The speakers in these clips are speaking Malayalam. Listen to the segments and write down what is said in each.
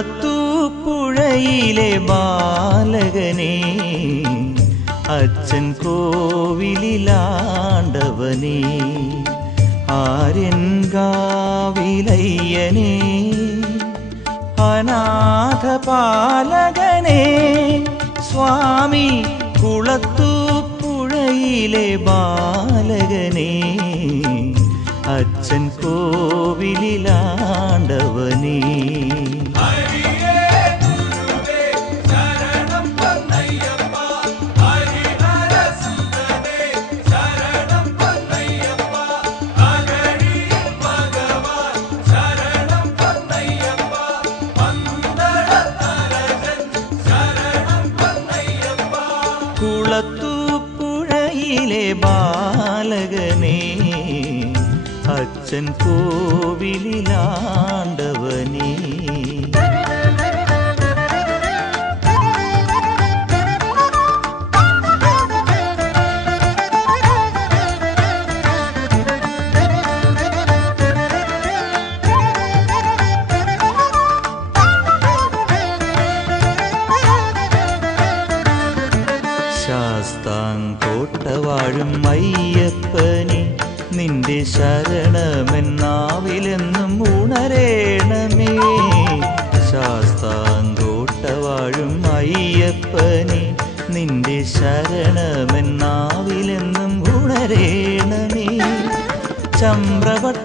കുളത്തൂപ്പുഴയിലെ ബാലകനെ അച്ഛൻ കോവിലിലാണ്ടവനെ ആര്യൻകാവിലയ്യനെ അനാഥപാലകനെ സ്വാമി കുളത്തൂപ്പുഴയിലെ ബാലകനെ അച്ഛൻ കോവിലിലാണ്ടവനെ കുളത്തൂപ്പുഴയിലെ ബാലകനെ അച്ഛൻ കോവിലിലാണ്ടവനെ ശാസ്താംകോട്ട വാഴും അയ്യപ്പനെ നിന്റെ ശരണമെന്നാവിലെന്നും ഉണരേണമേ ശാസ്താംകോട്ട വാഴും അയ്യപ്പനെ നിന്റെ ശരണമെന്നാവിലെന്നും ഉണരേണമേ ചമ്രവട്ടത്തയ്യനെ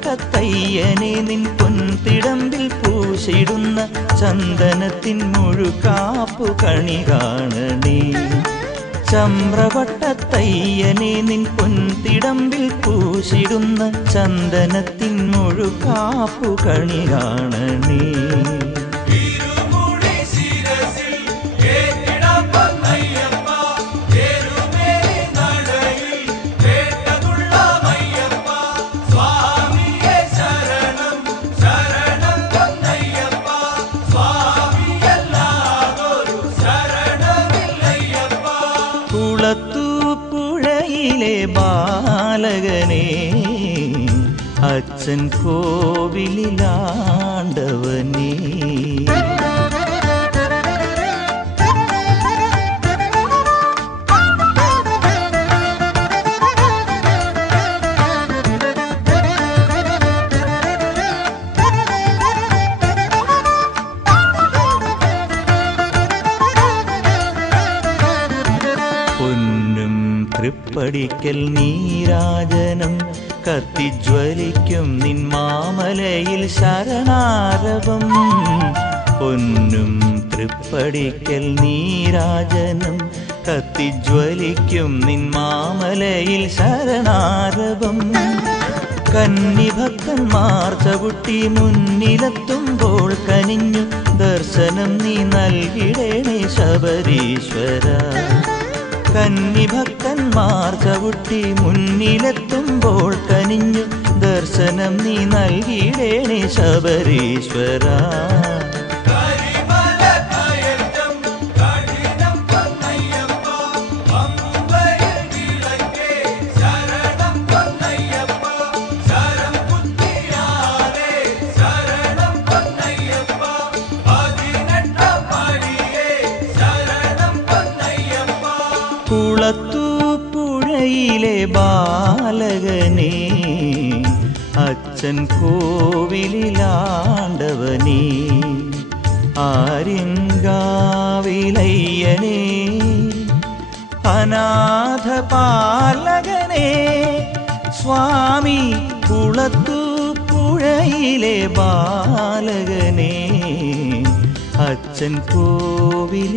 നിൻ പൊൻതിടമ്പിൽ പൂശിടുന്ന ചന്ദനത്തിൻ മുഴുക്കാപ്പു കണി കാണണേ ചമ്രവട്ടത്തയ്യനെ നിൻ പൊൻതിടമ്പിൽ പൂശിടുന്ന ചന്ദനത്തിൻ മുഴുക്കാപ്പു കണി കാണണേ കുളത്തൂപ്പുഴയിലെ ബാലകനെ അച്ഛൻ കോവിലിലാണ്ടവനെ പൊന്നും തൃപ്പടിക്കൽ നീരാജനം കത്തിജ്വലിക്കും നിൻ മാമലയിൽ ശരണാരവം പൊന്നും തൃപ്പടിക്കൽ നീരാജനം കത്തിജ്വലിക്കും നിൻ മാമലയിൽ ശരണാരവം കന്നിഭക്തന്മാർ ചവിട്ടി മുന്നിലെത്തുമ്പോൾ കനിഞ്ഞു ദർശനം നീ നൽകിടേണേ ശബരീശ്വര കന്നിഭക്തന്മാർ ചവിട്ടി മുന്നിലെത്തുമ്പോൾ കനിഞ്ഞു ദർശനം നീ നൽകിടേണേ ശബരീശ്വര കുളത്തൂപ്പുഴയിലെ ബാലകനെ അച്ഛൻ കോവിലിലാണ്ടവനെ ആര്യൻകാവിലയ്യനെ അനാഥപാലകനെ സ്വാമി കുളത്തൂപ്പുഴയിലെ ബാലകനെ അച്ഛൻ കോവിലിലാണ്ടവനെ